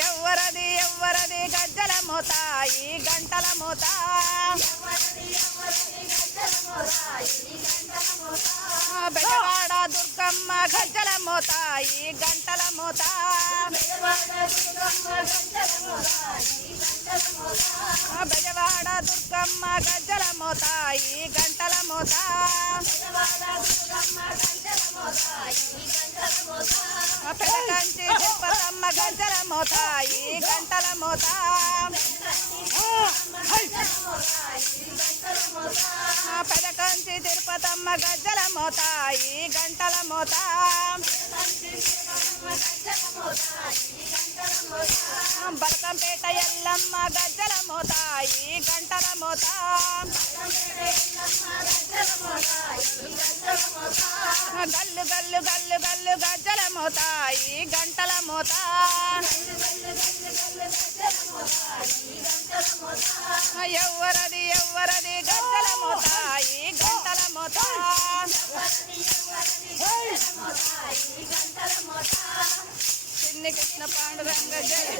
ఎవ్వరది ఎవ్వరది గజ్జల మోత ఈ గంటల మోత బెజవాడ దుర్గమ్మ గజ్జల మోత ఈ గంటల మోత బెజవాడ దుర్గమ్మ గజ్జల మోత ఈ గంటల మోత పెదకంచి తిరుపతమ్మ గజ్జల మోత ఈ గంటల మోత పెదకంచి తిరుపతమ్మ గజ్జల మోత ఈ గంటల మోత బలకంపేట ఎల్లమ్మ గజ్జల మోత ఈ గంటల మోత గల్లు గల్లు గల్లు గల్లు గజ్జల మోత ఈ గంటల మోత ఎవ్వరది ఎవ్వరది గజ్జల మోత ఈ గంటల మోత చిన్ని కృష్ణ పాండురంగ జయ